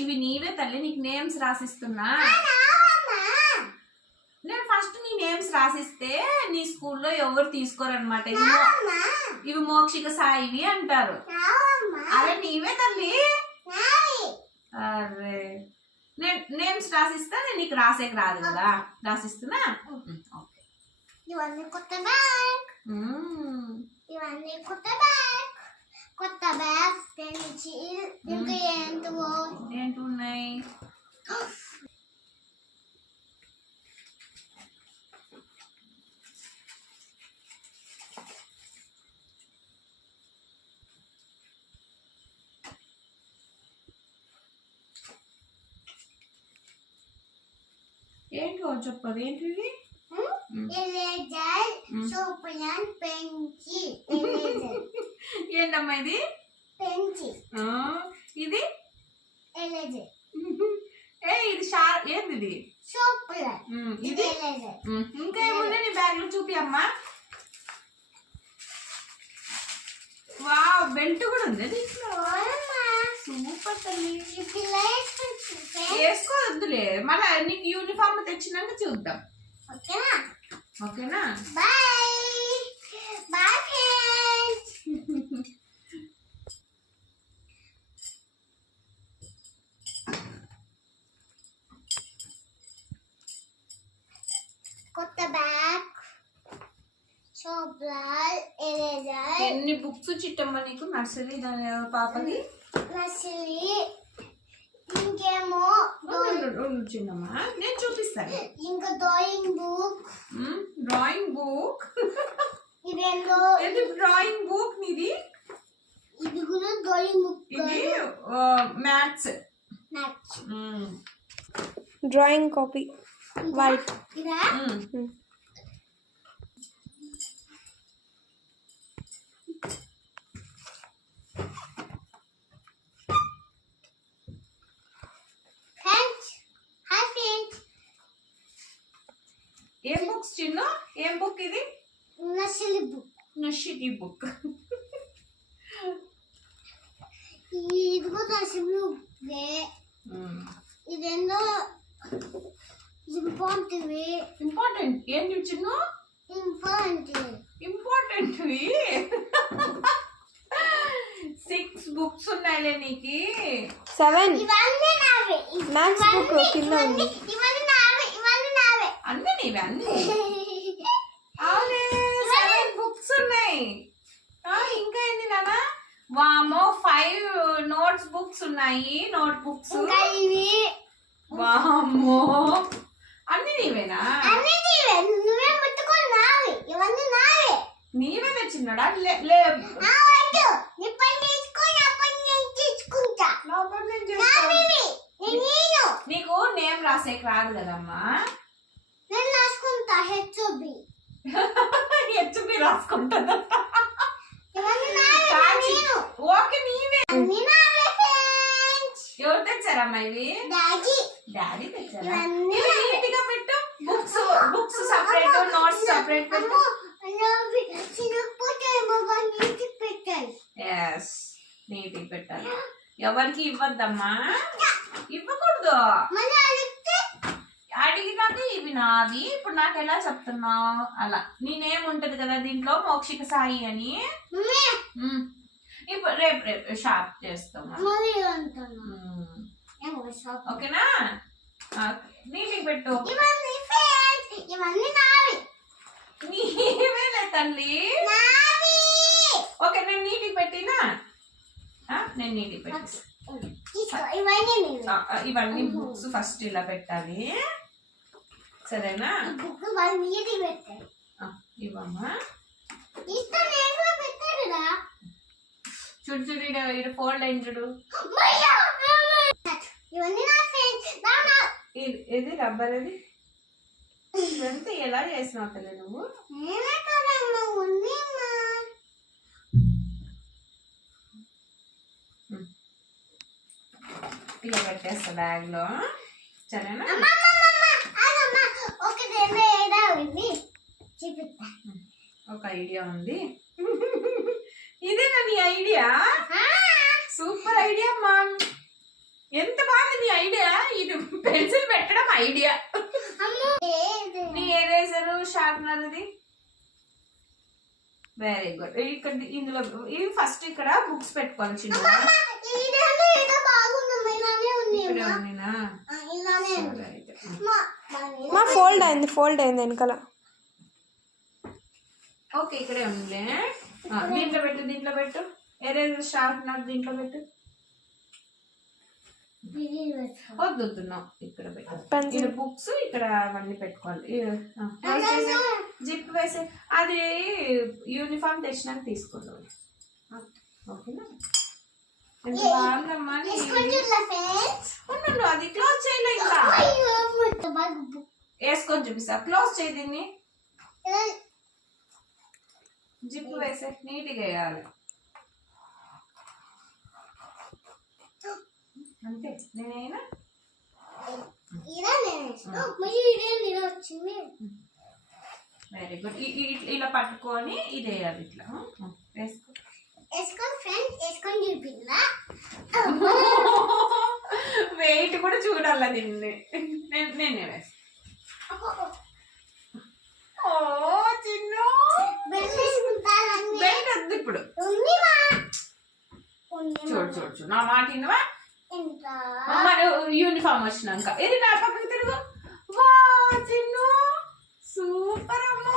ఇవి నీవే తల్లి, నీకు నేమ్స్ రాసిస్తున్నా. నేను ఫస్ట్ నీ నేమ్స్ రాసిస్తే నీ స్కూల్లో ఎవరు తీసుకోరనమాట. ఇవి మోక్షిక సాయివి అంటారు. అరే నీవే తల్లి. అరే నేను నేమ్స్ రాసిస్తా, నేను నీకు రాసేకి రాదు కదా. రాసిస్తున్నా. ఓకే. ఇవన్నీ కొత్త బ్యాగ్. ఇవన్నీ కొత్త బ్యాగ్. కొత్త బ్యాగ్ పెన్సిల్. ఇంకా ఏంటి ఉన్నాయి? ఏంటో చెప్పదు. ఏంటిది? ఏంటమ్మా ఇది? ఇది ఇది ఏంది? ఇది ఇంకా ఏముంది నీ బ్యాగ్ లో? చూపి అమ్మా. వావ్, బెల్ట్ కూడా ఉంది దీంట్లో. సూపర్ తల్లి. వేసుకోవద్దులే, మళ్ళీ నీకు యూనిఫామ్ తెచ్చినాక చూద్దాం. ఓకేనా? కొత్త బ్యాగ్, ఎన్ని బుక్స్ చిట్టమ్మ నీకు? నర్సరీ పాపది. నర్సరీ. ఇంకేమో చిన్నమ్మా నేను చూపిస్తాను. ఇంకా డ్రాయింగ్ బుక్. Drawing book. ఇది డ్రాయింగ్ బుక్ నీది. ఇది కూడా డ్రాయింగ్ బుక్. ఇది మ్యాథ్స్. Drawing copy white. ఇదా ఏం బుక్స్ చిన్న? ఏం బుక్ ఇది? Nursery book. Nursery book. ఇది కూడా నర్సరీ బుక్. ఇదేందో ఇంపార్టెంట్. ఏంటి చిన్న? ఇంపార్టెంట్వి 6 బుక్స్ ఉన్నాయిలే నీకు. 7. ఇవన్నీ నావే. మ్యాథ్స్ బుక్ కింద ఉంది. ఇవన్నీ నావే. ఇవన్నీ నావే. అన్నీ నీవే. అన్నీ అవునే. 7 బుక్స్ ఉన్నాయి. ఇంకా ఏంటి నాన్న? వామో 5 నోట్స్ బుక్స్ ఉన్నాయి. Note books. వామో అన్ని నీవేనా? అన్ని నీవే. నువ్వే ముట్టుకొని నావే. ఇవన్నీ నావే. నీవే తెచ్చిన్నాడా? నీ పని తీసుకొని నా పని నేను తీసుకుంటా. నా పని నేను నేను నీకు నేమ్ రాసేకి రాదు కదమ్మా. నేను రాసుకుంటా. హెచ్బి రాసుకుంటుందా? ఓకే నీవే. ఎవరు తెచ్చారమ్మా ఇవి? డాడీ తెచ్చారా? నీట్ గా పెట్టు. బుక్స్ సపరేట్, నోట్స్ సపరేట్ పెట్టు. ఎస్, నీట్ పెట్టాలి. ఎవరికి ఇవ్వద్దమ్మా. ఇవ్వకూడదు. అడిగినాక ఇవి నావి. ఇప్పుడు నాకు ఎలా చెప్తున్నావు? అలా నేనేముంటది కదా దీంట్లో, మోక్షిక సాయి అని. ఇప్పుడు రేపు షాప్ చేస్తాం. ఓకేనా? నీటికి పెట్టు. నీవేలే తల్లి. ఓకే, నేను నీటికి పెట్టినా. నేను నీటికి పెట్టి ఇవన్నీ బుక్స్ ఫస్ట్ ఇలా పెట్టాలి. సరేనా? ఇవమ్మా. చూడు చూడు, ఇక్కడ ఫోల్డ్ అయింది చూడు. ఇది రబ్బర్. అది ఇదంతా ఎలా చేసినావు తల్లి నువ్వు? ఇలా పెట్టేస్తా బ్యాగ్ లో. సరేనా? ఒక ఐడియా ఉంది. ఇదేనా నీ ఐడియా? సూపర్ ఐడియా అమ్మా. ఎంత బాగుంది నీ ఐడియా. ఇది పెన్సిల్ పెట్టడం ఐడియా. నీ ఎరేజర్ షార్ప్నర్ ఇది వెరీ గుడ్. ఇక్కడ ఇందులో ఇవి ఫస్ట్ ఇక్కడ బుక్స్ పెట్టుకోవాలి చిన్న. మా ఫోల్డ్ అయింది వెనకాల. ఓకే ఇక్కడే ఉంది. దీంట్లో పెట్టు ఎరేజర్ షార్ప్నర్ దీంట్లో పెట్టు. వద్దుతున్నాం ఇక్కడ పెట్టు. ఇది బుక్స్ ఇక్కడ అవన్నీ పెట్టుకోవాలి. జిప్ వేసే అది యూనిఫామ్ తెచ్చినాక తీసుకుందాం. ఓకేనా? ఎంత బాగుందమ్మా. ఉండు అది క్లోజ్ చేయలే ఇంకా. వేసుకొని చూపిస్తా. క్లోజ్ చేయి దీన్ని. జిప్ వేసే నీట్గా వేయాలి అంతే. నేనైనా వెరీ గుడ్. ఇలా పట్టుకొని ఇది వేయాలి ఇట్లా. వేసుకో. వెయిట్ కూడా చూడాల దీన్ని. నేనే వేస్తా. ఓ చిన్ను బెల్ట్ వద్దు ఇప్పుడు. చూడు నా మాట వినవా. మరి యూనిఫామ్ వచ్చినాక ఇది నా పక్కన తిరుగు. వా చిన్ను సూపర్ అమ్మా.